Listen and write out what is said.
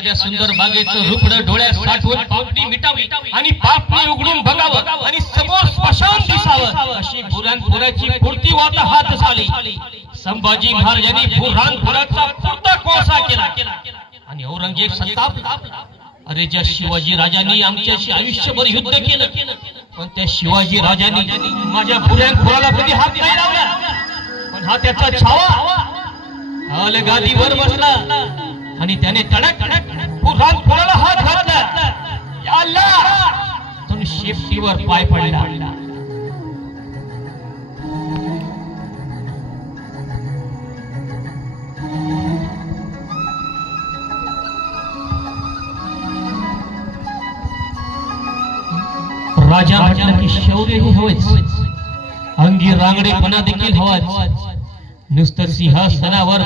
माझ्या सुंदर बागेचं रुपड डोळ्यात साठवून पापणी मिटावी आणि पापणी उघडून बघावं आणि समोर स्मशान दिसावं अशी पुराणपुराची पूर्ती वाट हात झाली. संभाजी महाराजांनी पुराणपुराचा पुरता कोळसा केला. आणि औरंगजेब संताप अरे ज्या शिवाजी राजांनी आमच्याशी आयुष्यभर युद्ध केलं पण त्या शिवाजी राजांनी माझ्या पुराणपुराला कधी हात नाही लावला. पण हा त्याचा छावा. हाल गादीवर बसला. आणि त्याने तडक तडक हात घातला. या अल्लाह! तो शेपटीवर पाय पडला. राजा म्हटलं की शौर्यही हवंच अंगी रांगडेपणा देखील हवाच. नुसतं सिंहासनावर